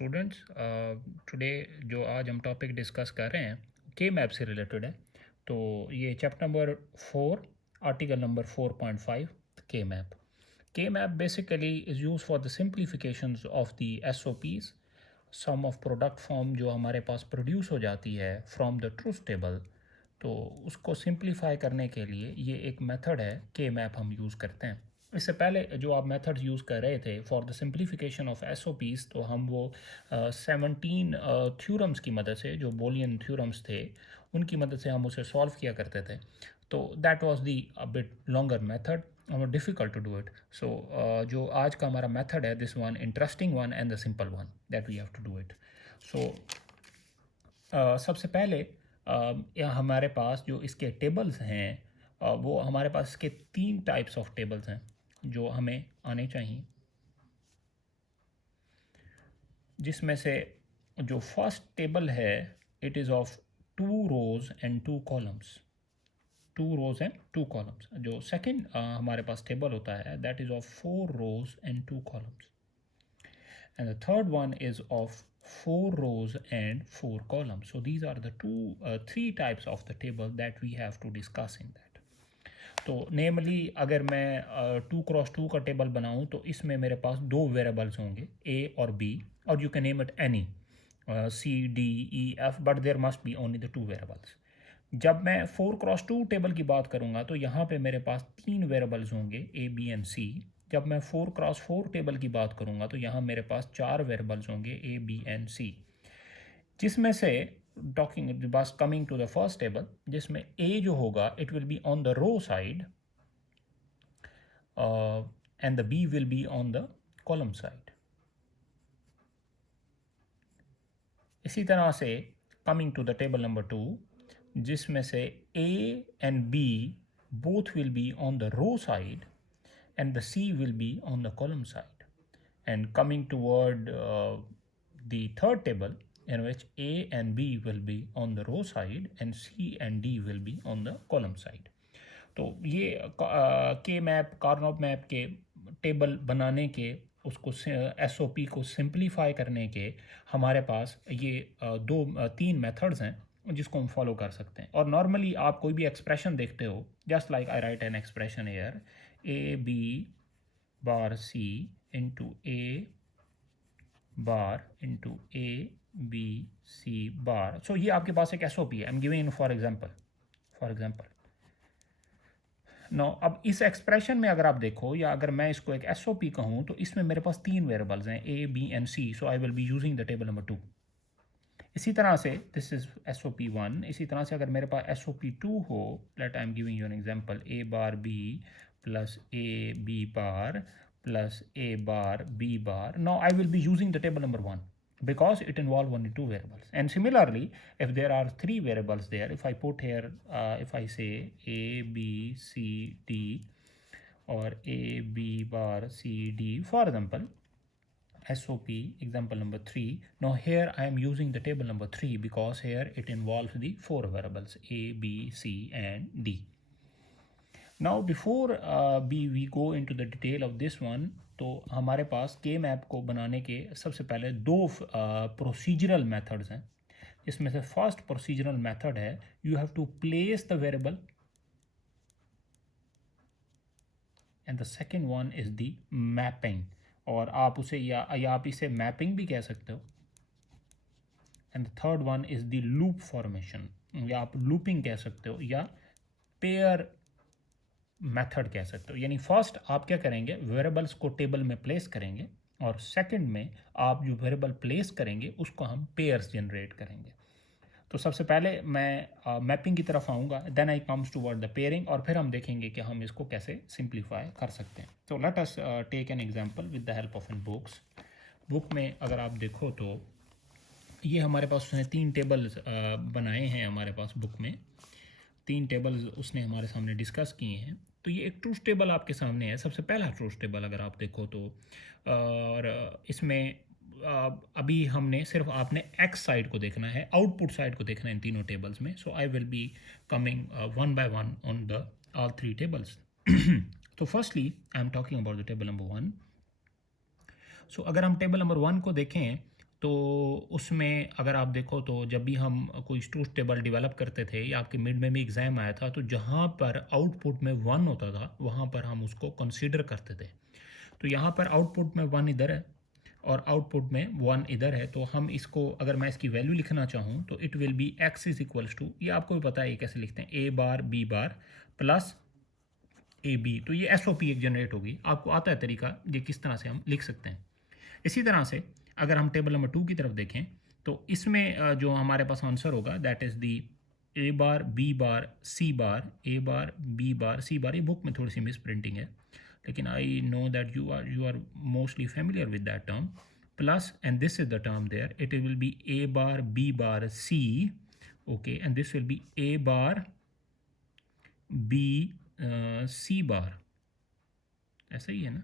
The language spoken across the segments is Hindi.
स्टूडेंट्स, टुडे जो आज हम टॉपिक डिस्कस कर रहे हैं के मैप से रिलेटेड है। तो ये चैप्टर नंबर 4 आर्टिकल नंबर 4.5 के map basically is use for the simplifications of the SOPs, some of product form जो हमारे पास प्रोड्यूस हो जाती है फ्रॉम द ट्रूथ टेबल। तो उसको सिंप्लीफाई करने के लिए ये एक मेथड है के मैप हम यूज़ करते हैं। इससे पहले जो आप मेथड्स यूज़ कर रहे थे for the simplification of SOPs, तो हम वो 17 थ्योरम्स की मदद से, जो बोलियन थ्योरम्स थे, उनकी मदद से हम उसे सॉल्व किया करते थे। तो that was the a bit longer method और difficult to do it. So जो आज का हमारा मेथड है, this one interesting one and the simple one that we have to do it. So सबसे पहले यहाँ हमारे पास जो इसके टेबल्स हैं, वो हमारे पास इसके 3 टाइप्स ऑफ टेबल्स हैं जो हमें आने चाहिए, जिसमें से जो फर्स्ट टेबल है it is of 2 rows and 2 columns. 2 rows and 2 columns. जो सेकंड हमारे पास टेबल होता है that is of 4 rows and 2 columns, and the third one is of 4 rows and 4 columns. So these are the three types of the table that we have to discuss in that. तो नेमली अगर मैं 2x2 का टेबल बनाऊं तो इसमें मेरे पास 2 वेरिएबल्स होंगे A और B, और you can name it any C D E F, but there must be only the 2 variables. जब मैं 4x2 टेबल की बात करूंगा तो यहाँ पे मेरे पास 3 वेरिएबल्स होंगे A B एंड C। जब मैं 4x4 टेबल की बात करूंगा तो यहाँ मेरे पास 4 वेरिएबल्स होंगे A B एंड C, जिसमें से टॉकिंग बस coming to the first table, जिसमें A जो होगा it will be on the row side and the B will be on the column side. इसी तरह से coming to the table number 2, जिसमें से A and B both will be on the row side and the C will be on the column side. And coming toward the third table, in which A and B will be on the row side and C and D will be on the column side. तो ये के मैप, कार्नोट मैप के टेबल बनाने के, उसको एसओपी को सिंप्लीफाई करने के हमारे पास ये 3 मेथड्स हैं जिसको हम फॉलो कर सकते हैं। और नॉर्मली आप कोई भी एक्सप्रेशन देखते हो, just like I write an expression here, A B bar C into A bar into A B C bar. So ये आपके पास एक एसओपी है। I am giving for example no. अब इस एक्सप्रेशन में अगर आप देखो, या अगर मैं इसको एक एसओपी कहूँ, तो इसमें मेरे पास 3 वेरिएबल्स हैं A B and C। So I will be using the table number 2। इसी तरह से दिस इज एसओपी 1। इसी तरह से अगर मेरे पास एसओपी 2 हो, let I am giving you an example, A bar B plus A B bar plus A bar B bar. Now I will be using the table number 1 because it involves only 2 variables. And similarly, if there are 3 variables there, if I put here, if I say A B C D or A B bar C D, for example, SOP example number 3. Now here I am using the table number 3 because here it involves the 4 variables A B C and D. Now before we go into the detail of this one, तो हमारे पास के मैप को बनाने के सबसे पहले 2 प्रोसीजरल मेथड्स हैं, जिसमें से फर्स्ट प्रोसीजरल मेथड है you have to place the variable and the second one is the mapping, और आप उसे या आप इसे मैपिंग भी कह सकते हो। And the third one is the loop formation, या आप लूपिंग कह सकते हो, या पेयर मेथड कह सकते हो। यानी फर्स्ट आप क्या करेंगे, वेरिएबल्स को टेबल में प्लेस करेंगे, और सेकंड में आप जो वेरिएबल प्लेस करेंगे उसको हम पेयर्स जनरेट करेंगे। तो सबसे पहले मैं मैपिंग की तरफ आऊँगा, then I comes toward the pairing, और फिर हम देखेंगे कि हम इसको कैसे सिंप्लीफाई कर सकते हैं। तो let us take an example with the help of an books. Book में अगर आप देखो तो ये हमारे पास उसने 3 टेबल्स बनाए हैं। हमारे पास बुक में 3 टेबल्स उसने हमारे सामने डिस्कस किए हैं। तो ये एक ट्रूथ टेबल आपके सामने है, सबसे पहला ट्रूथ टेबल अगर आप देखो तो, और इसमें अभी हमने सिर्फ आपने एक्स साइड को देखना है, आउटपुट साइड को देखना है इन तीनों टेबल्स में। So I will be coming one by one on the all 3 tables. तो firstly I am talking about the table number 1। So अगर हम टेबल नंबर 1 को देखें तो उसमें अगर आप देखो तो जब भी हम कोई ट्रूथ टेबल डेवलप करते थे या आपके मिड में भी एग्ज़ाम आया था, तो जहाँ पर आउटपुट में 1 होता था वहाँ पर हम उसको कंसीडर करते थे। तो यहाँ पर आउटपुट में 1 इधर है और आउटपुट में 1 इधर है, तो हम इसको अगर मैं इसकी वैल्यू लिखना चाहूँ तो it will be x is equals to, ये आपको भी पता है ये कैसे लिखते हैं, a bar b bar plus A B. तो ये एस ओ पी एक जनरेट होगी, आपको आता है तरीका ये किस तरह से हम लिख सकते हैं। इसी तरह से अगर हम टेबल नंबर 2 की तरफ देखें तो इसमें जो हमारे पास आंसर होगा that is the A bar B bar C bar, A bar B bar C bar. ये बुक में थोड़ी सी मिस प्रिंटिंग है, लेकिन I know that you are mostly familiar with that term, plus and this is the term there, it will be A bar B bar C, okay, and this will be A bar B C bar, ऐसा ही है ना,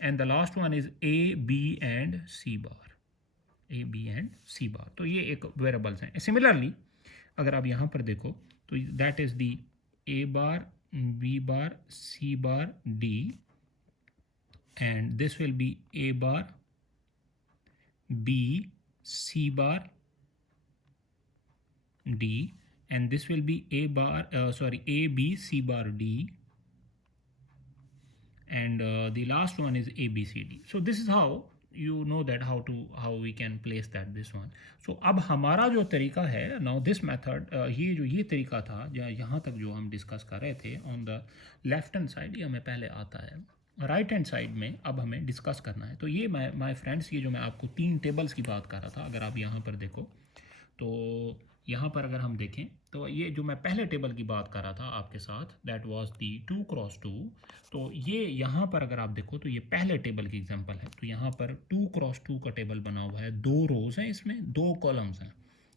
and the last one is A B and C bar, A B and C bar. तो ये एक वेरिएबल्स हैं। सिमिलरली अगर आप यहाँ पर देखो तो that is the A bar B bar C bar D, and this will be A bar B C bar D, and this will be a bar a b c bar d, and the last one is a b c d. So this is how you know that how we can place that this one. So अब हमारा जो तरीका है now this method, ये तरीका था यहाँ तक जो हम डिस्कस कर रहे थे on the left hand side, ये हमें पहले आता है। राइट हैंड साइड में अब हमें डिस्कस करना है। तो ये माय फ्रेंड्स, ये जो मैं आपको 3 टेबल्स की बात कर रहा था, अगर आप यहाँ पर देखो तो यहाँ पर अगर हम देखें तो ये जो मैं पहले टेबल की बात कर रहा था आपके साथ दैट वाज दी 2x2, तो ये यहाँ पर अगर आप देखो तो ये पहले टेबल की एग्जांपल है। तो यहाँ पर 2x2 का टेबल बना हुआ है, 2 रोज हैं, इसमें 2 कॉलम्स हैं।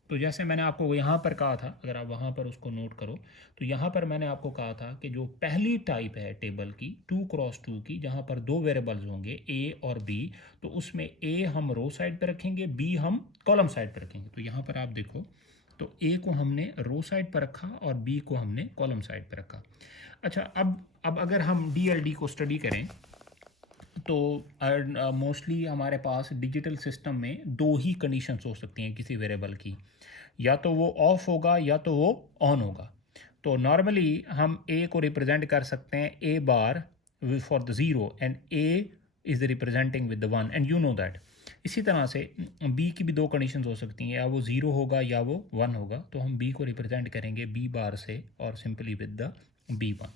तो जैसे मैंने आपको यहाँ पर कहा था, अगर आप वहाँ पर उसको नोट करो, तो यहाँ पर मैंने आपको कहा था कि जो पहली टाइप है टेबल की 2x2 की, जहाँ पर 2 वेरिएबल्स होंगे a और b, तो उसमें a हम रो साइड पर रखेंगे, b हम कॉलम साइड पर रखेंगे। तो यहाँ पर आप देखो तो a को हमने रो साइड पर रखा और b को हमने कॉलम साइड पर रखा। अच्छा, अब अगर हम DLD को स्टडी करें तो मोस्टली हमारे पास डिजिटल सिस्टम में 2 ही कंडीशंस हो सकती हैं किसी वेरिएबल की, या तो वो ऑफ होगा या तो वो ऑन होगा। तो नॉर्मली हम a को रिप्रेजेंट कर सकते हैं a bar for the zero and a is representing with the 1, and you know that. इसी तरह से b की भी 2 कंडीशंस हो सकती हैं, या वो 0 होगा या वो 1 होगा। तो हम b को रिप्रेजेंट करेंगे b बार से और सिंपली विद द b1।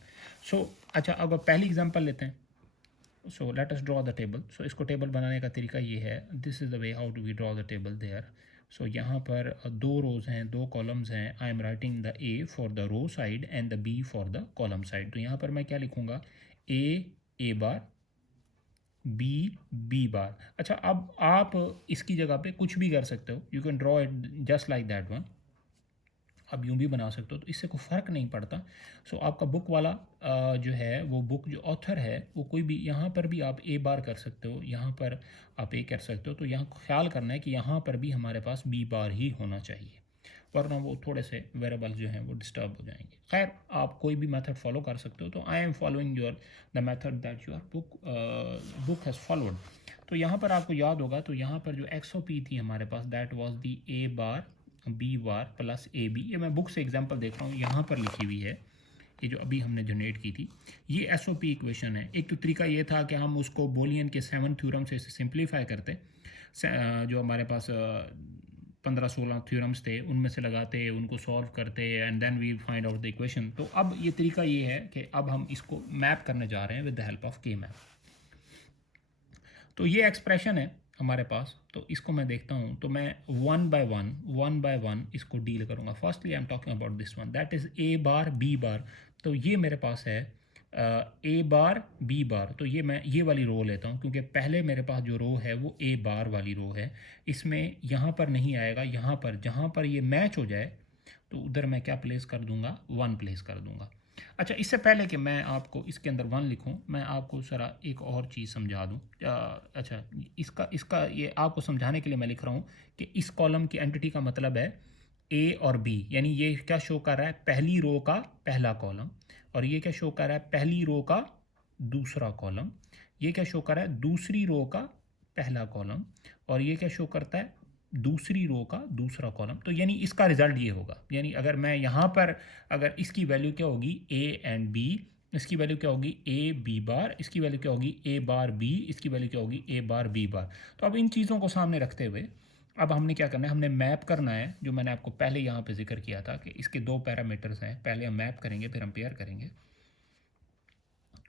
सो अच्छा, अब पहली एग्जांपल लेते हैं। So let us draw the table. So इसको टेबल बनाने का तरीका ये है, this is the way how do we draw the table there. So यहाँ पर 2 रोज़ हैं, 2 कॉलम्स हैं। I am writing the a for the row side and the b for the column side. तो यहाँ पर मैं क्या लिखूँगा, a बार b b बार। अच्छा, अब आप इसकी जगह पे कुछ भी कर सकते हो, you can draw it just like that one. आप यूँ भी बना सकते हो, तो इससे कोई फ़र्क नहीं पड़ता। सो आपका बुक वाला जो है, वो बुक जो ऑथर है वो कोई भी, यहाँ पर भी आप a बार कर सकते हो, यहाँ पर आप a कर सकते हो। तो यहाँ ख्याल करना है कि यहाँ पर भी हमारे पास b बार ही होना चाहिए, वरना वो थोड़े से वेरिएबल जो हैं वो डिस्टर्ब हो जाएंगे। खैर, आप कोई भी मेथड फॉलो कर सकते हो। तो I am following the method that your book has followed. तो यहाँ पर आपको याद होगा, तो यहाँ पर जो XOP थी हमारे पास, that was the a bar b bar plus A B. ये मैं बुक से एग्जांपल देख रहा हूँ, यहाँ पर लिखी हुई है, ये जो अभी हमने जनरेट की थी, ये SOP इक्वेशन है। एक तो तरीका ये था कि हम उसको बोलियन के 7 थ्योरम से सिंप्लीफाई करते, जो हमारे पास 15-16 थ्योरम्स थे उनमें से लगाते, उनको सॉल्व करते, and then we find out the equation. तो अब ये तरीका ये है कि अब हम इसको मैप करने जा रहे हैं विद द हेल्प ऑफ K-मैप। तो ये एक्सप्रेशन है हमारे पास, तो इसको मैं देखता हूँ, तो मैं वन बाय वन इसको डील करूँगा। Firstly I am talking about this one, that is a bar b बार। तो ये मेरे पास है a बार b बार। तो ये मैं ये वाली रो लेता हूँ, क्योंकि पहले मेरे पास जो रो है वो a बार वाली रो है। इसमें यहाँ पर नहीं आएगा, यहाँ पर जहाँ पर ये मैच हो जाए तो उधर मैं क्या प्लेस कर दूँगा, 1 प्लेस कर दूँगा। अच्छा, इससे पहले कि मैं आपको इसके अंदर 1 लिखूं, मैं आपको ज़रा एक और चीज़ समझा दूं। अच्छा, इसका ये आपको समझाने के लिए मैं लिख रहा हूं कि इस कॉलम की एंटिटी का मतलब है A और B, यानी ये क्या शो कर रहा है, पहली रो का पहला कॉलम, और ये क्या शो कर रहा है, पहली रो का दूसरा कॉलम। ये क्या शो कर रहा है, दूसरी रो का पहला कॉलम, और ये क्या शो करता है, दूसरी रो का दूसरा कॉलम। तो यानी इसका रिजल्ट ये होगा, यानी अगर मैं यहाँ पर अगर इसकी वैल्यू क्या होगी ए एंड बी, इसकी वैल्यू क्या होगी ए बी बार, इसकी वैल्यू क्या होगी ए बार बी, इसकी वैल्यू क्या होगी ए बार बी बार। तो अब इन चीज़ों को सामने रखते हुए अब हमने क्या करना है, हमने मैप करना है, जो मैंने आपको पहले यहाँ पे जिक्र किया था कि इसके दो पैरामीटर्स हैं, पहले हम मैप करेंगे फिर हम पेयर करेंगे।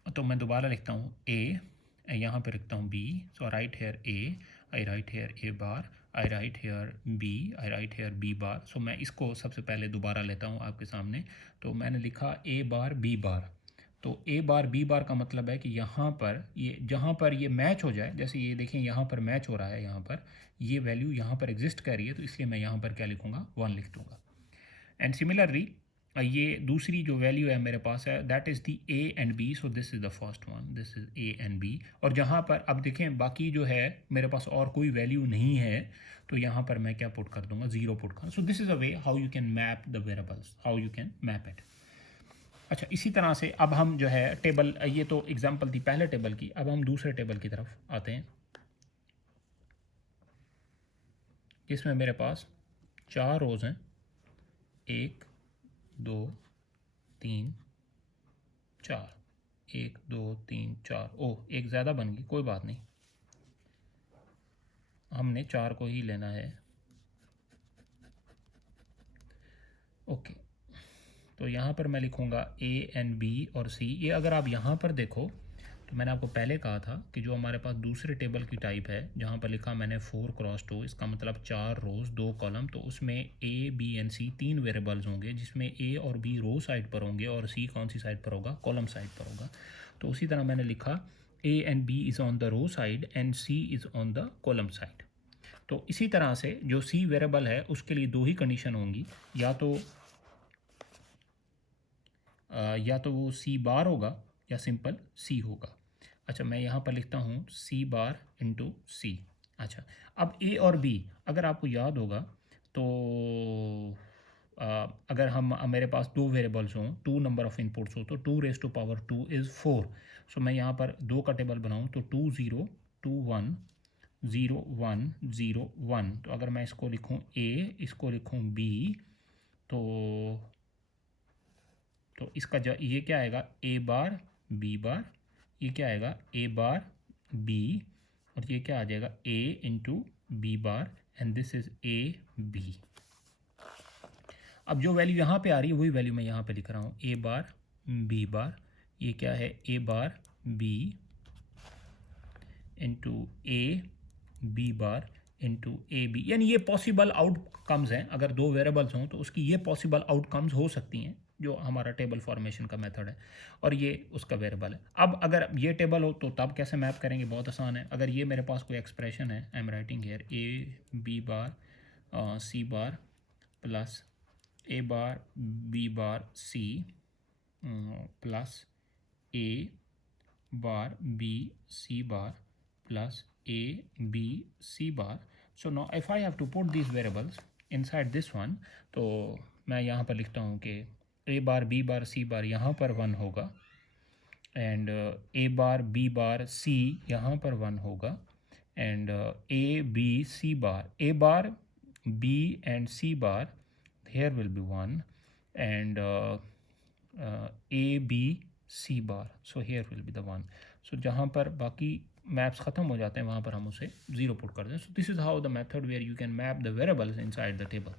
तो मैं दोबारा लिखता हूँ ए, यहाँ पे लिखता हूँ B, so I right hair A, I right hair A bar, I right here B, I right here B bar. सो मैं इसको सबसे पहले दोबारा लेता हूँ आपके सामने। तो मैंने लिखा ए बार बी बार, तो ए बार बी बार का मतलब है कि यहाँ पर ये जहाँ पर ये मैच हो जाए, जैसे ये देखें यहाँ पर मैच हो रहा है, यहाँ पर ये वैल्यू यहाँ पर एग्जिस्ट कर रही है, तो इसलिए मैं यहाँ पर क्या लिखूँगा 1 लिख दूँगा। एंड सिमिलरली ये दूसरी जो वैल्यू है मेरे पास है, that is the A and B, so this is the first one, this is A and B. और जहाँ पर अब देखें बाकी जो है मेरे पास और कोई वैल्यू नहीं है, तो यहाँ पर मैं क्या पुट कर दूंगा, 0 पुट कर। सो this is a way how you can map the variables, how you can map it. अच्छा, इसी तरह से अब हम जो है टेबल, ये तो एग्जांपल थी पहले टेबल की, अब हम दूसरे टेबल की तरफ आते हैं, इसमें मेरे पास 4 रोज़ हैं, 1 2 3 4, 1 2 3 4, ओह एक ज़्यादा बन गई, कोई बात नहीं, हमने 4 को ही लेना है। ओके, तो यहाँ पर मैं लिखूँगा ए एंड बी और सी। ये अगर आप यहाँ पर देखो तो मैंने आपको पहले कहा था कि जो हमारे पास दूसरे टेबल की टाइप है, जहाँ पर लिखा मैंने 4x2, इसका मतलब 4 रोज़ 2 कॉलम, तो उसमें A B and C 3 variables होंगे, जिसमें ए और बी रो साइड पर होंगे और सी कौन सी साइड पर होगा, कॉलम साइड पर होगा। तो उसी तरह मैंने लिखा A and B is on the row side and C is on the column side. तो इसी तरह से जो सी वेरिएबल है उसके लिए 2 ही कंडीशन होंगी, या तो वो सी बार होगा या सिंपल सी होगा। अच्छा, मैं यहाँ पर लिखता हूँ सी बार इंटू सी। अच्छा, अब ए और बी अगर आपको याद होगा तो अगर हम मेरे पास 2 वेरिएबल्स हों, 2 नंबर ऑफ़ इनपुट्स हो, तो 2⁻² इज़ 4। सो मैं यहाँ पर 2 का टेबल बनाऊँ तो 2 0 2 1 0 1 0 1। तो अगर मैं इसको लिखूँ ए, इसको लिखूँ बी, तो इसका ये क्या आएगा ए बार बी बार, ये क्या आएगा ए बार बी, और ये क्या आ जाएगा A into B bar, and this is A B. अब जो वैल्यू यहाँ पे आ रही है वही वैल्यू मैं यहाँ पे लिख रहा हूँ, ए बार बी बार, ये क्या है A bar B into A B bar into A B. यानी ये पॉसिबल आउटकम्स हैं, अगर 2 वेरिएबल्स हों तो उसकी ये पॉसिबल आउटकम्स हो सकती हैं, जो हमारा टेबल फॉर्मेशन का मेथड है, और ये उसका वेरिएबल है। अब अगर ये टेबल हो तो तब कैसे मैप करेंगे, बहुत आसान है। अगर ये मेरे पास कोई एक्सप्रेशन है, I am writing here A B bar C bar plus A bar B bar C plus A bar B C bar plus a b c bar. So now if I have to put these variables inside this one, तो मैं यहाँ पर लिखता हूँ कि a bar b bar c बार यहाँ पर 1 होगा, and a bar b bar c यहाँ पर 1 होगा, and a b c bar a bar b and c bar here will be 1, and a b c bar, so here will be the 1. So जहाँ पर बाकी मैप्स ख़त्म हो जाते हैं वहाँ पर हम उसे 0 पुट कर दें। So this is how the method where you can map the variables inside the table.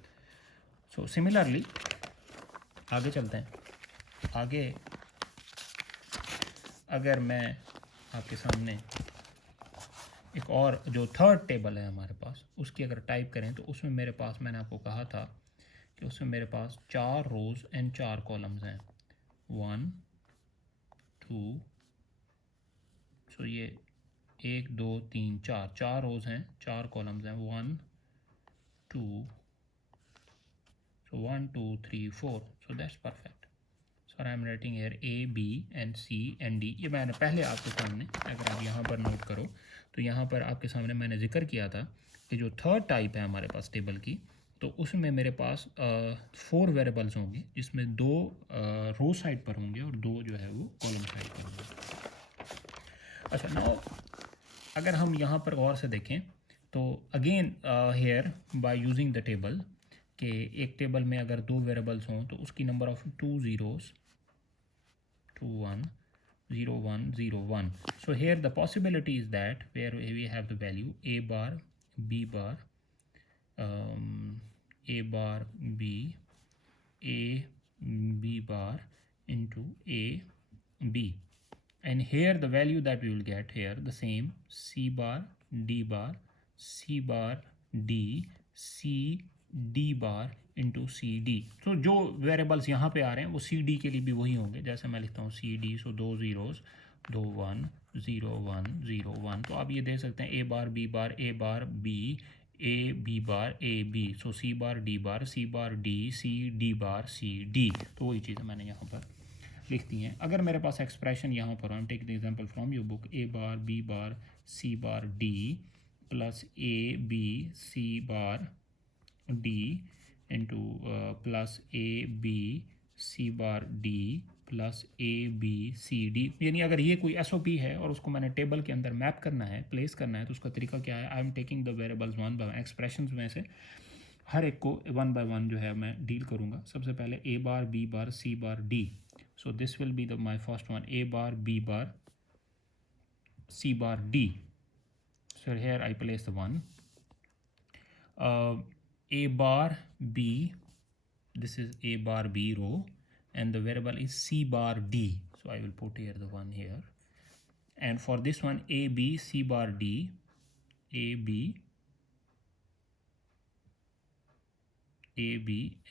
So similarly आगे चलते हैं। आगे अगर मैं आपके सामने एक और जो थर्ड टेबल है हमारे पास, उसकी अगर टाइप करें तो उसमें मेरे पास, मैंने आपको कहा था कि उसमें मेरे पास 4 रोज़ एंड 4 कॉलम्स हैं, 1 2, सो ये 1 2 3 4, 4 रोज़ हैं 4 कॉलम्स हैं, 1 2, so 1 2 3 4, so that's perfect. So I am writing here A B and C and D. ये मैंने पहले आपके सामने, अगर आप यहाँ पर नोट करो तो यहाँ पर आपके सामने मैंने जिक्र किया था कि जो थर्ड टाइप है हमारे पास टेबल की, तो उसमें मेरे पास 4 वेरिएबल्स होंगे, जिसमें 2 रो साइड पर होंगे और 2 जो है वो कॉलम साइड पर होंगे। अच्छा, नाउ अगर हम यहाँ पर गौर से देखें तो again here by using the table कि एक टेबल में अगर दो वेरिएबल्स हों तो उसकी number of 2 zeros 2 1 0 1 0 1. So here the possibility is that where we have the value a bar b bar a bar b a b bar into a b, and here the value that we will get here the same c bar d bar c bar d c d bar into C D. तो जो वेरिएबल्स यहाँ पे आ रहे हैं वो सी डी के लिए भी वही होंगे. जैसे मैं लिखता हूँ सी डी, सो 2 zeros 2 1 0 1 0 1. तो आप ये दे सकते हैं A bar B bar A bar B A B bar A B, so C bar D bar C bar D C D bar C D. तो वही चीज़ें मैंने यहाँ पर लिख दी हैं. अगर मेरे पास एक्सप्रेशन यहाँ पर I am taking example from your book A bar B bar C bar D plus A B C bar D into plus A B C bar D plus A B C D. यानी अगर ये कोई एस ओ पी है और उसको मैंने टेबल के अंदर मैप करना है, प्लेस करना है, तो उसका तरीका क्या है? I am taking the variables one by one. Expressions में से हर एक को वन बाय वन जो है मैं डील करूँगा. सबसे पहले A bar B bar C bar D. So this will be the my first one A bar B bar C bar D. So here I place the one a bar b, this is a bar b row, and the variable is c bar d, so I will put here the one here. And for this one a b c bar d, a b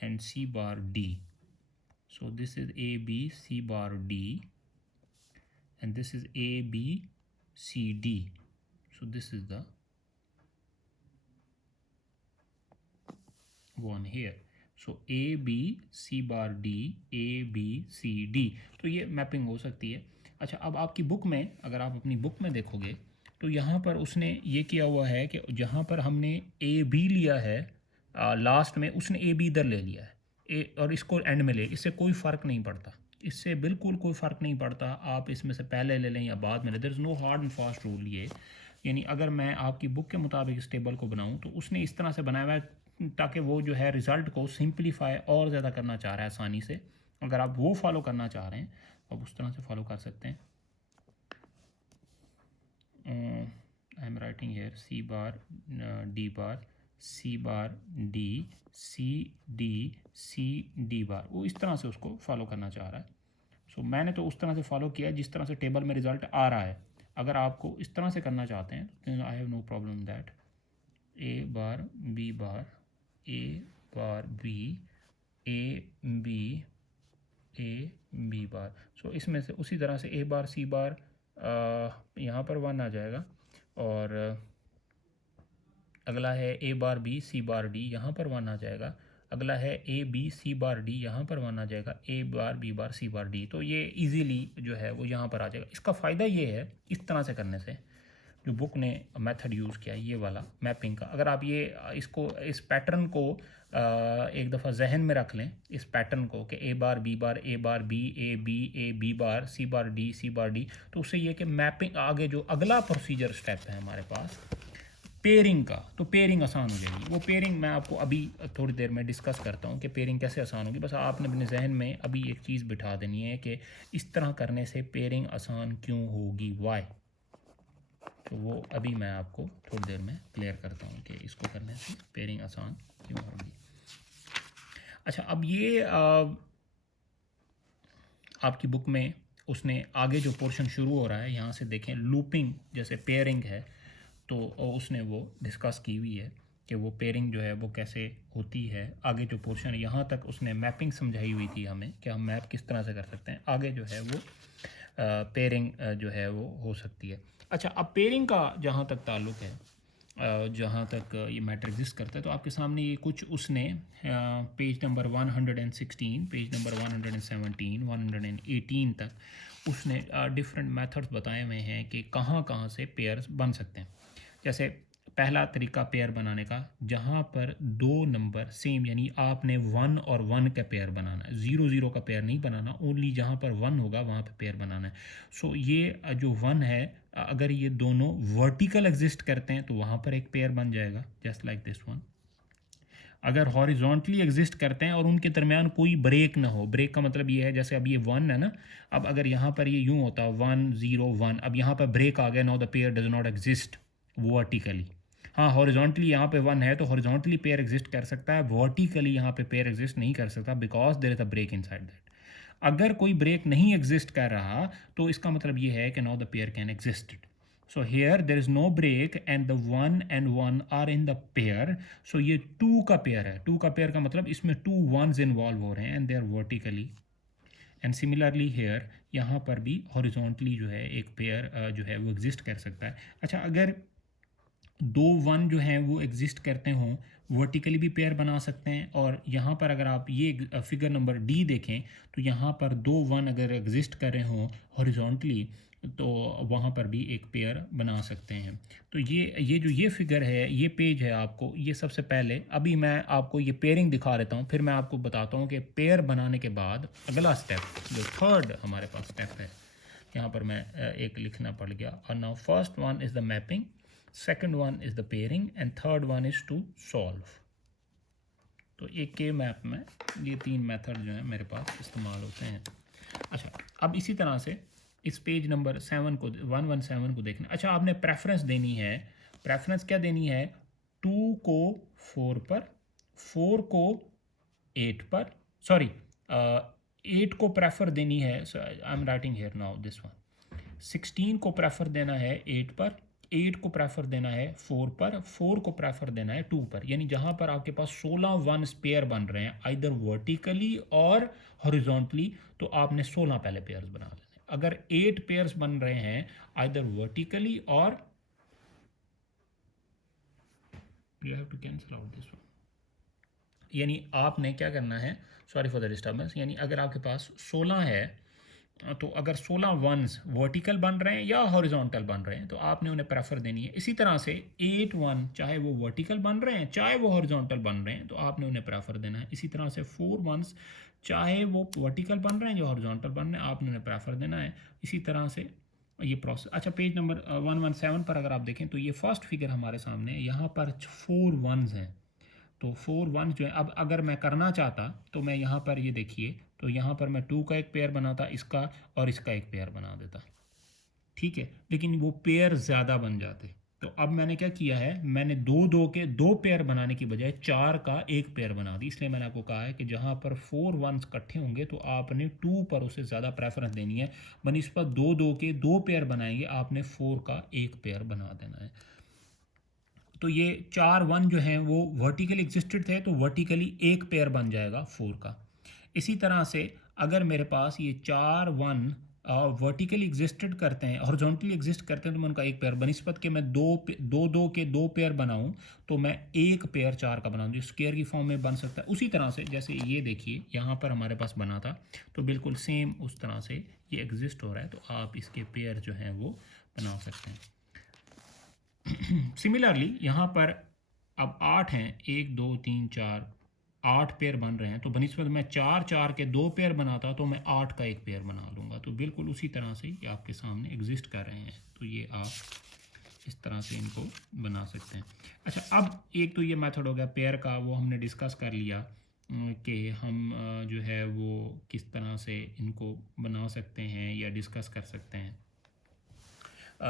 and c bar d. So this is a b c bar d and this is a b c d. So this is the one here. So a b c bar d a b c d. तो ये मैपिंग हो सकती है. अच्छा, अब आपकी बुक में अगर आप अपनी बुक में देखोगे तो यहाँ पर उसने ये किया हुआ है कि जहाँ पर हमने ए बी लिया है लास्ट में, उसने ए बी इधर ले लिया है ए और इसको एंड में ले. इससे कोई फ़र्क नहीं पड़ता, इससे बिल्कुल कोई फ़र्क नहीं पड़ता आप इसमें से पहले ले लें या बाद में ले. There is no hard and fast rule ये. यानी अगर मैं आपकी बुक के मुताबिक इस टेबल को बनाऊँ तो उसने इस तरह से बनाया हुआ है ताकि वो जो है रिज़ल्ट को सिंप्लीफाई और ज़्यादा करना चाह रहा है आसानी से. अगर आप वो फॉलो करना चाह रहे हैं आप उस तरह से फॉलो कर सकते हैं. I am writing here C bar D bar C bar D C D bar. वो इस तरह से उसको फॉलो करना चाह रहा है. सो मैंने तो उस तरह से फॉलो किया जिस तरह से टेबल में रिज़ल्ट आ रहा है. अगर आपको इस तरह से करना चाहते हैं तो I have no problem that. A bar B bar A bar B A B bar. So इसमें से उसी तरह से ए बार सी बार यहाँ पर वन आ जाएगा और अगला है A bar B C bar D, यहाँ पर वन आ जाएगा. अगला है ए बी सी बार डी, यहाँ पर वन आ जाएगा. ए bar B bar C bar D. तो ये इजीली जो है वो यहाँ पर आ जाएगा. इसका फ़ायदा ये है इस तरह से करने से जो बुक ने मेथड यूज़ किया ये वाला मैपिंग का. अगर आप ये इसको इस पैटर्न को एक दफ़ा जहन में रख लें, इस पैटर्न को कि A bar B A B bar C bar D, तो उससे ये कि मैपिंग आगे जो अगला प्रोसीजर स्टेप है हमारे पास पेयरिंग का, तो पेयरिंग आसान हो जाएगी. वो पेयरिंग मैं आपको अभी थोड़ी देर में डिस्कस करता हूँ कि पेयरिंग कैसे आसान होगी. बस आपने अपने जहन में अभी एक चीज़ बिठा देनी है कि इस तरह करने से पेयरिंग आसान क्यों होगी, वाई. तो वो अभी मैं आपको थोड़ी देर में क्लियर करता हूँ कि इसको करने से पेयरिंग आसान क्यों होगी. अच्छा, अब ये आपकी बुक में उसने आगे जो पोर्शन शुरू हो रहा है यहाँ से देखें, लूपिंग जैसे पेयरिंग है तो उसने वो डिस्कस की हुई है कि वो पेयरिंग जो है वो कैसे होती है. आगे जो पोर्शन यहाँ तक उसने मैपिंग समझाई हुई थी हमें कि हम मैप किस तरह से कर सकते हैं. आगे जो है वो पेयरिंग जो है वो हो सकती है. अच्छा, अब पेयरिंग का जहाँ तक ताल्लुक़ है, जहाँ तक ये मैटर एग्जिस्ट करता है, तो आपके सामने ये कुछ उसने पेज नंबर 116, पेज नंबर 117, 118 तक उसने डिफरेंट मेथड्स बताए हुए हैं कि कहाँ कहाँ से पेयर्स बन सकते हैं. जैसे पहला तरीका पेयर बनाने का, जहाँ पर दो नंबर सेम, यानी आपने 1 और 1 का पेयर बनाना है, 0 0 का पेयर नहीं बनाना, ओनली जहाँ पर 1 होगा वहाँ पे पेयर बनाना है। सो ये जो 1 है, अगर ये दोनों वर्टिकल एग्जिस्ट करते हैं तो वहाँ पर एक पेयर बन जाएगा, जस्ट लाइक दिस वन। अगर हॉरिजॉन्टली एग्जिस्ट करते हैं और उनके दरमियान कोई ब्रेक ना हो, ब्रेक का मतलब ये है जैसे अब ये 1 है ना, अब अगर यहाँ पर ये यूँ होता 1 0 1, अब यहाँ पर ब्रेक आ गया, now the pair does not exist vertically. हाँ, हॉरिजॉन्टली यहाँ पे 1 है तो हॉरिजॉन्टली पेयर एग्जिस्ट कर सकता है, वर्टिकली यहाँ पे पेयर एग्जिस्ट नहीं कर सकता, because there is a break inside that. अगर कोई ब्रेक नहीं एग्जिस्ट कर रहा तो इसका मतलब ये है कि now the pair can exist. So here there is no break and the 1 and 1 are in the pair. So ये 2 का पेयर है, 2 का पेयर का मतलब इसमें 2 ones इन्वॉल्व हो रहे हैं and they are vertically. And similarly here यहाँ पर भी horizontally जो है एक पेयर जो है वो एग्जिस्ट कर सकता है। अच्छा, अगर 2 1 जो हैं वो एग्जिस्ट करते हों, वर्टिकली भी पेयर बना सकते हैं, और यहाँ पर अगर आप ये फिगर नंबर डी देखें तो यहाँ पर 2 1 अगर एग्जिस्ट कर रहे हों हॉरिजॉन्टली तो वहाँ पर भी एक पेयर बना सकते हैं। तो ये जो ये फिगर है, ये पेज है आपको, ये सबसे पहले अभी मैं आपको ये पेयरिंग दिखा देता हूँ, फिर मैं आपको बताता हूँ कि पेयर बनाने के बाद अगला स्टेप, जो थर्ड हमारे पास स्टेप है, यहाँ पर मैं एक लिखना पड़ गया। और now first one is the mapping, second one is the pairing and third one is to solve. तो एक के मैप में ये 3 मेथड जो है मेरे पास इस्तेमाल होते हैं। अच्छा, अब इसी तरह से इस पेज नंबर 7 को 117 को देखना। अच्छा, आपने प्रेफरेंस देनी है, प्रेफरेंस क्या देनी है, 2 को 4 पर, 4 को 8 पर, सॉरी 8 को प्रेफर देनी है, I am writing here now this one. 16 को प्रेफर देना है 8 पर, 8 को प्रेफर देना है 4 पर, 4 को प्रेफर देना है 2 पर। यानी जहाँ पर आपके पास 16 वन पेयर बन रहे हैं आइदर वर्टिकली और हॉरिजॉन्टली, तो आपने 16 पहले पेयर्स बना लेने। अगर 8 पेयर्स बन रहे हैं आइदर वर्टिकली और, you have to cancel out this one, यानी आपने क्या करना है, सॉरी फॉर द डिस्टर्बेंस, यानी अगर आपके पास 16 है तो अगर 16 वंस वर्टिकल बन रहे हैं या हॉरिजॉन्टल बन रहे हैं तो आपने उन्हें प्रेफर देनी है। इसी तरह से 8 वन चाहे वो वर्टिकल बन रहे हैं चाहे वो हॉरिजॉन्टल बन रहे हैं तो आपने उन्हें प्रेफर देना है। इसी तरह से 4 वंस चाहे वो वर्टिकल बन रहे हैं या हॉरिजॉन्टल बन रहे हैं आपने उन्हें प्रेफर देना है। इसी तरह से ये प्रोसेस। अच्छा, पेज नंबर 117 पर अगर आप देखें तो ये फर्स्ट फिगर हमारे सामने है, यहाँ पर 4 वंस हैं, तो 4 वन जो है, अब अगर मैं करना चाहता तो मैं यहाँ पर ये देखिए, तो यहाँ पर मैं 2 का एक पेयर बनाता, इसका और इसका एक पेयर बना देता, ठीक है, लेकिन वो पेयर ज़्यादा बन जाते। तो अब मैंने क्या किया है, मैंने 2 2 के 2 पेयर बनाने की बजाय 4 का एक पेयर बना दी। इसलिए मैंने आपको कहा है कि जहाँ पर 4 वंस इकट्ठे होंगे तो आपने 2 पर उसे ज़्यादा प्रेफरेंस देनी है, बनिस्बत 2 2 के 2 पेयर बनाएंगे आपने 4 का एक पेयर बना देना है। तो ये 4 1 जो हैं वो वर्टिकली एग्जिस्टेड थे तो वर्टिकली एक पेयर बन जाएगा 4 का। इसी तरह से अगर मेरे पास ये 4 1 वर्टिकली एग्जिस्टेड करते हैं, हॉरिजॉन्टली एग्जिस्ट करते हैं, तो मैं उनका एक पेयर बनिस्बत के मैं 2 के 2 पेयर बनाऊं तो मैं एक पेयर 4 का बनाऊं जो स्क्वायर की फॉर्म में बन सकता है। उसी तरह से जैसे ये देखिए यहाँ पर हमारे पास बना था तो बिल्कुल सेम उस तरह से ये एग्जिस्ट हो रहा है, तो आप इसके पेयर जो हैं वो बना सकते हैं। सिमिलरली यहाँ पर अब 8 हैं, 1 2 3 4 8 पेयर बन रहे हैं, तो बनिस्बत मैं 4 4 के 2 पेयर बनाता तो मैं 8 का एक पेयर बना लूँगा। तो बिल्कुल उसी तरह से ये आपके सामने एग्जिस्ट कर रहे हैं, तो ये आप इस तरह से इनको बना सकते हैं। अच्छा, अब एक तो ये मेथड हो गया पेयर का, वो हमने डिस्कस कर लिया कि हम जो है वो किस तरह से इनको बना सकते हैं या डिस्कस कर सकते हैं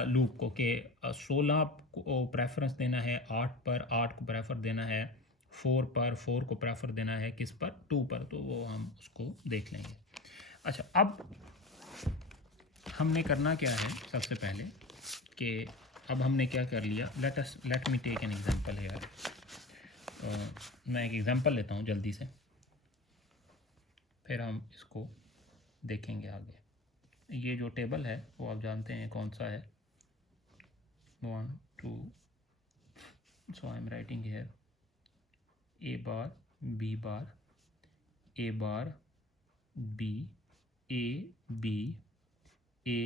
लूप को, कि 16 को प्रेफरेंस देना है 8 पर, 8 को प्रेफर देना है 4 पर, 4 को प्रेफर देना है किस पर, 2 पर, तो वो हम उसको देख लेंगे। अच्छा, अब हमने करना क्या है, सबसे पहले कि अब हमने क्या कर लिया, let me take an example here. मैं एक एग्जांपल लेता हूँ जल्दी से, फिर हम इसको देखेंगे आगे। ये जो टेबल है वो आप जानते हैं कौन सा है, 1 2, so I am writing here a bar b bar a bar b a b a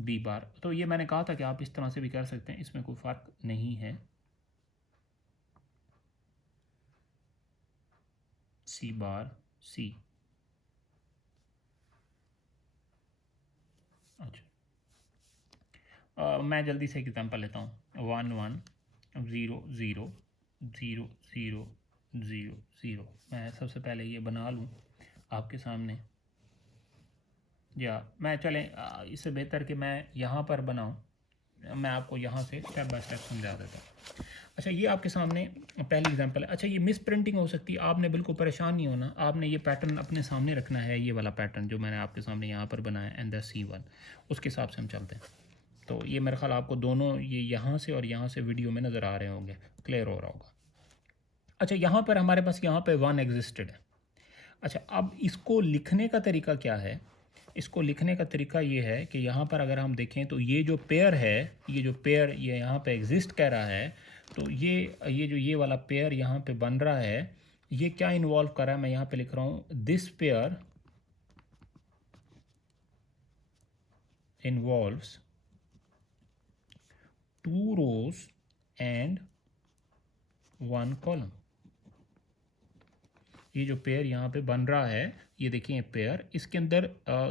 b bar। तो ये मैंने कहा था कि आप इस तरह से भी कर सकते हैं, इसमें कोई फ़र्क नहीं है। सी बार सी। अच्छा मैं जल्दी से एग्जांपल लेता हूँ, 1 1 0 0 0 0 0 0। मैं सबसे पहले ये बना लूँ आपके सामने, या मैं चलें इससे बेहतर कि मैं यहाँ पर बनाऊँ, मैं आपको यहाँ से स्टेप बाय स्टेप समझा देता हूँ। अच्छा ये आपके सामने पहली एग्जांपल है। अच्छा ये मिस प्रिंटिंग हो सकती है, आपने बिल्कुल परेशान नहीं होना, आपने ये पैटर्न अपने सामने रखना है, ये वाला पैटर्न जो मैंने आपके सामने यहाँ पर बनाया एंड द C1, उसके हिसाब से हम चलते हैं। तो ये मेरे ख्याल आपको दोनों ये यहाँ से और यहाँ से वीडियो में नज़र आ रहे होंगे, क्लियर हो रहा होगा। अच्छा यहाँ पर हमारे पास यहाँ पर 1 एग्जिस्टेड है। अच्छा अब इसको लिखने का तरीका क्या है? इसको लिखने का तरीका ये है कि यहाँ पर अगर हम देखें तो ये जो पेयर है, ये जो पेयर ये यहाँ पे एग्जिस्ट कर रहा है, तो ये जो ये वाला पेयर यहाँ पे बन रहा है, ये क्या इन्वॉल्व कर रहा है? मैं यहाँ पे लिख रहा हूँ this pair involves 2 rows and 1 column। ये जो पेयर यहाँ पे बन रहा है, ये देखिए पेयर, इसके अंदर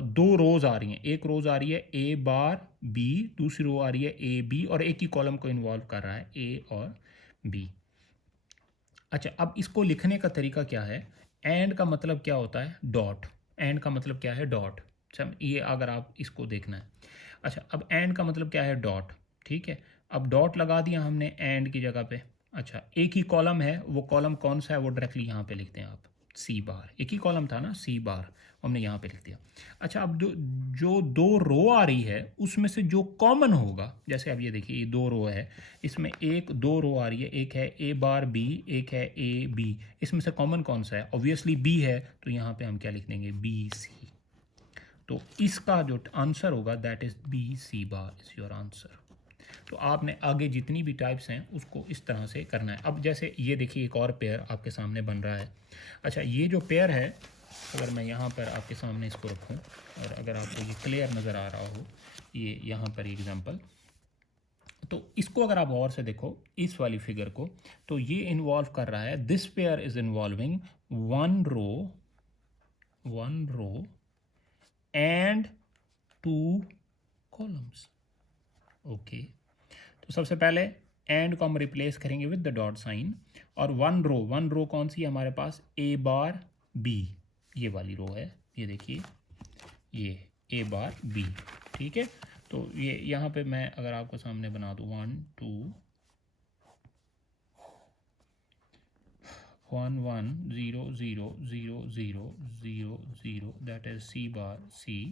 2 रोज आ रही हैं। एक रोज आ रही है ए बार बी, दूसरी रो आ रही है ए बी, और एक ही कॉलम को इन्वॉल्व कर रहा है ए और बी। अच्छा अब इसको लिखने का तरीका क्या है? एंड का मतलब क्या होता है? डॉट। एंड का मतलब क्या है? डॉट। अच्छा ये अगर आप इसको देखना है, अच्छा अब एंड का मतलब क्या है? डॉट। ठीक है, अब डॉट लगा दिया हमने एंड की जगह पे। अच्छा एक ही कॉलम है, वो कॉलम कौन सा है वो डायरेक्टली यहाँ पे लिखते हैं आप, सी बार। एक ही कॉलम था ना, सी बार, हमने यहाँ पे लिख दिया। अच्छा अब जो 2 रो आ रही है उसमें से जो कॉमन होगा, जैसे अब ये देखिए ये 2 रो है, इसमें 2 रो आ रही है, एक है ए बार बी, एक है ए बी, इसमें से कॉमन कौन सा है? ऑब्वियसली बी है, तो यहाँ पे हम क्या लिख देंगे? B C. तो इसका जो आंसर होगा that is B C bar is your answer. तो आपने आगे जितनी भी टाइप्स हैं उसको इस तरह से करना है। अब जैसे ये देखिए एक और पेयर आपके सामने बन रहा है। अच्छा ये जो पेयर है, अगर मैं यहाँ पर आपके सामने इसको रखूँ और अगर आपको ये क्लियर नज़र आ रहा हो, ये यहाँ पर एग्जांपल, तो इसको अगर आप गौर से देखो इस वाली फिगर को, तो ये इन्वॉल्व कर रहा है, this pair is involving 1 row and 2 columns. Okay, तो सबसे पहले एंड को हम रिप्लेस करेंगे विद द डॉट साइन, और 1 रो कौन सी है हमारे पास? ए बार बी, ये वाली रो है, ये देखिए ये ए बार बी। ठीक है, तो ये यहाँ पे मैं अगर आपको सामने बना दूँ 1 2 1 1 0 0 0 0 0 0, that is C bar C,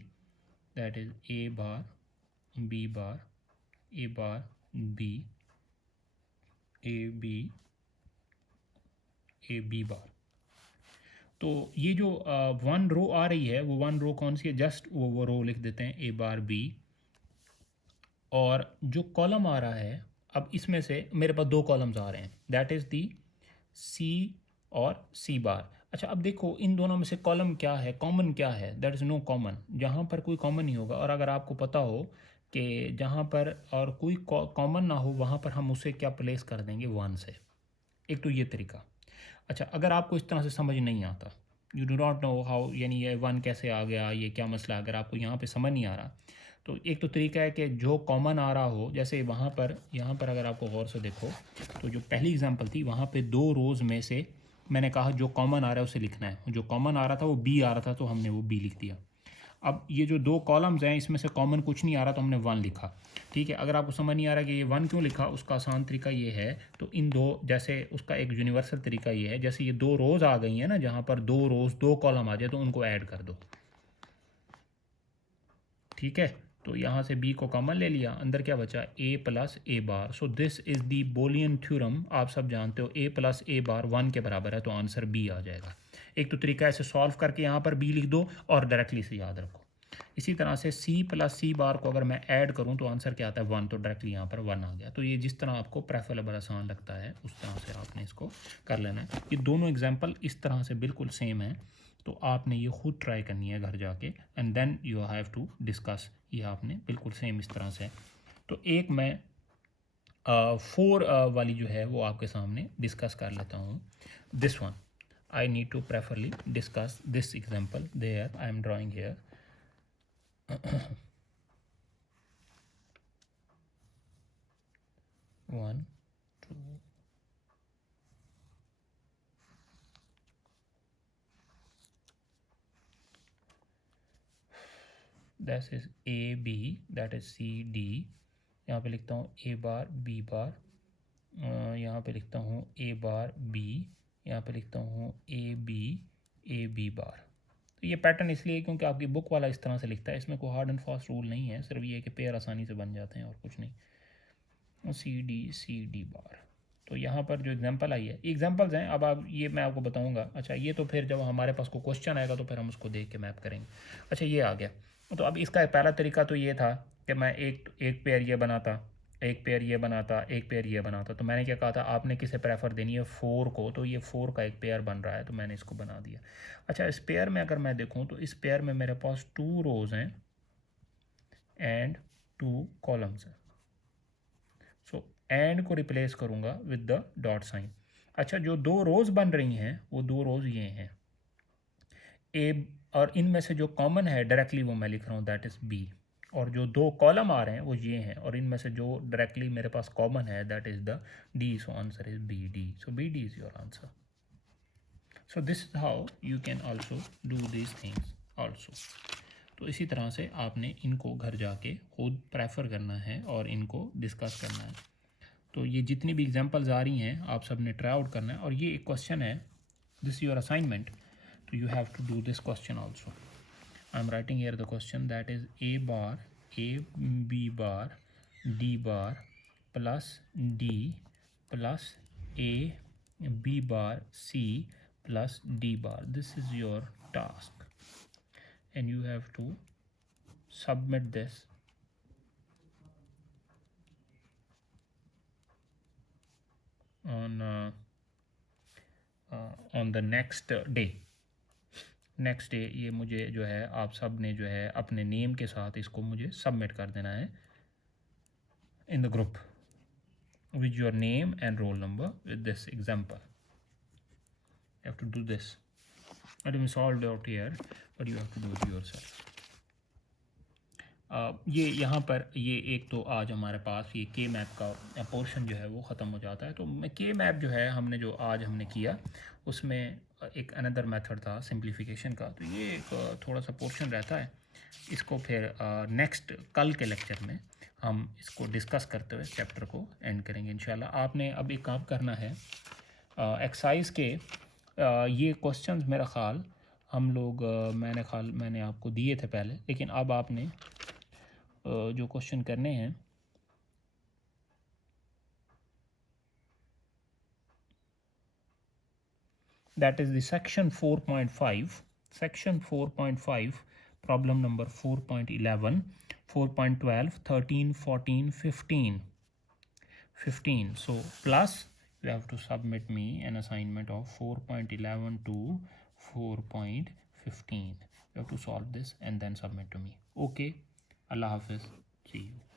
that is A bar B bar, A bar B, A B, A B bar. तो ये जो 1 रो आ रही है, वो 1 रो कौन सी है? जस्ट वो रो लिख देते हैं ए बार बी। और जो कॉलम आ रहा है, अब इसमें से मेरे पास 2 कॉलम्स आ रहे हैं, दैट इज़ दी सी और सी बार। अच्छा अब देखो इन दोनों में से कॉलम क्या है, कॉमन क्या है? दैट इज़ नो कॉमन, जहाँ पर कोई कॉमन नहीं होगा। और अगर आपको पता हो कि जहाँ पर और कोई कॉमन ना हो, वहाँ पर हम उसे क्या प्लेस कर देंगे? 1 से। एक तो ये तरीका। अच्छा अगर आपको इस तरह से समझ नहीं आता, you do not know how, यानी ये 1 कैसे आ गया, ये क्या मसला, अगर आपको यहाँ पे समझ नहीं आ रहा, तो एक तो तरीका है कि जो कॉमन आ रहा हो, जैसे यहाँ पर अगर आपको गौर से देखो, तो जो पहली एग्जांपल थी वहाँ पे 2 रोज़ में से मैंने कहा जो कॉमन आ रहा है उसे लिखना है। जो कॉमन आ रहा था वो बी आ रहा था, तो हमने वो बी लिख दिया। अब ये जो 2 कॉलम्स हैं इसमें से कॉमन कुछ नहीं आ रहा, तो हमने 1 लिखा। ठीक है, अगर आपको समझ नहीं आ रहा कि ये 1 क्यों लिखा, उसका आसान तरीका ये है, तो इन 2, जैसे उसका एक यूनिवर्सल तरीका ये है, जैसे ये 2 रोज़ आ गई हैं ना, जहाँ पर 2 रोज़ 2 कॉलम आ जाए तो उनको ऐड कर दो। ठीक है, तो यहाँ से b को कॉमन ले लिया, अंदर क्या बचा? a plus A bar. So this is the Boolean theorem, आप सब जानते हो a प्लस ए बार 1 के बराबर है, तो आंसर b आ जाएगा। एक तो तरीका ऐसे सॉल्व करके यहाँ पर b लिख दो और डायरेक्टली से याद रखो। इसी तरह से c प्लस सी बार को अगर मैं ऐड करूँ तो आंसर क्या आता है? 1, तो डायरेक्टली यहाँ पर 1 आ गया। तो ये जिस तरह आपको प्रेफरेबल आसान लगता है उस तरह से आपने इसको कर लेना है। ये दोनों एग्जाम्पल इस तरह से बिल्कुल सेम है, तो आपने ये खुद ट्राई करनी है घर जाके, and then you have to discuss. ये आपने बिल्कुल सेम इस तरह से। तो एक मैं 4 वाली जो है वो आपके सामने डिस्कस कर लेता हूँ। This one, I need to preferably discuss this example. There I am drawing here. One, two. This is A B, that is C D. यहाँ पे लिखता हूँ A बार B बार, यहाँ पे लिखता हूँ A बार B, यहाँ पे लिखता हूँ A B बार. तो ये पैटर्न इसलिए क्योंकि आपकी बुक वाला इस तरह से लिखता है, इसमें कोई हार्ड एंड फास्ट रूल नहीं है, सिर्फ ये है कि पेयर आसानी से बन जाते हैं और कुछ नहीं. C D bar. तो यहाँ पर जो एग्जांपल आई है, एग्जांपल्स हैं, अब आप ये मैं आपको बताऊंगा. अच्छा, ये तो फिर जब हमारे पास कोई क्वेश्चन आएगा तो फिर हम उसको देख के मैप करेंगे. अच्छा, ये आ गया. तो अब इसका पहला तरीका तो ये था कि मैं एक पेयर ये बनाता, एक पेयर ये बनाता, एक पेयर ये बनाता. तो मैंने क्या कहा था, आपने किसे प्रेफर देनी है, 4 को. तो ये 4 का एक पेयर बन रहा है, तो मैंने इसको बना दिया. अच्छा, इस पेयर में अगर मैं देखूं तो इस पेयर में मेरे पास 2 रोज़ हैं एंड 2 कॉलम्स हैं. सो एंड को रिप्लेस करूंगा विद द डॉट साइन. अच्छा, जो 2 रोज़ बन रही हैं वो 2 रोज़ ये हैं ए, और इनमें से जो कॉमन है डायरेक्टली वो मैं लिख रहा हूँ, दैट इज़ बी. और जो 2 कॉलम आ रहे हैं वो ये हैं, और इनमें से जो डायरेक्टली मेरे पास कॉमन है that is the D. So answer is B D. So B D is your answer. So this is how you can also do this things also. तो इसी तरह से आपने इनको घर जाके खुद प्रेफर करना है और इनको डिस्कस करना है. तो ये जितनी भी एग्जांपल्स आ रही हैं आप सब ने ट्राई आउट करना है. और ये एक क्वेश्चन है, this your assignment. So you have to do this question also. I'm writing here the question, that is A bar, A B bar, D bar plus D plus A B bar C plus D bar. This is your task and you have to submit this on the next day. Next day ये मुझे जो है आप सब ने जो है अपने नेम के साथ इसको मुझे सबमिट कर देना है in the group with your name and roll number with this example. You have to do this. Let me solve it out here, but you have to do it yourself. ये यहाँ पर ये एक तो आज हमारे पास ये के मैप का पोर्शन जो है वो ख़त्म हो जाता है. तो के मैप जो है आज हमने किया उसमें एक अनदर मेथड था सिंप्लीफिकेशन का. तो ये एक थोड़ा सा पोर्शन रहता है, इसको फिर नेक्स्ट कल के लेक्चर में हम इसको डिस्कस करते हुए चैप्टर को एंड करेंगे इंशाल्लाह. आपने अब एक काम करना है, एक्सरसाइज के ये क्वेश्चंस मेरा ख्याल हम लोग मैंने आपको दिए थे पहले, लेकिन अब आपने जो क्वेश्चन करने हैं that is the section 4.5, section 4.5 problem number 4.11, 4.12, 13, 14, 15. So plus you have to submit me an assignment of 4.11 to 4.15. You have to solve this and then submit to me. Okay, Allah Hafiz, see you.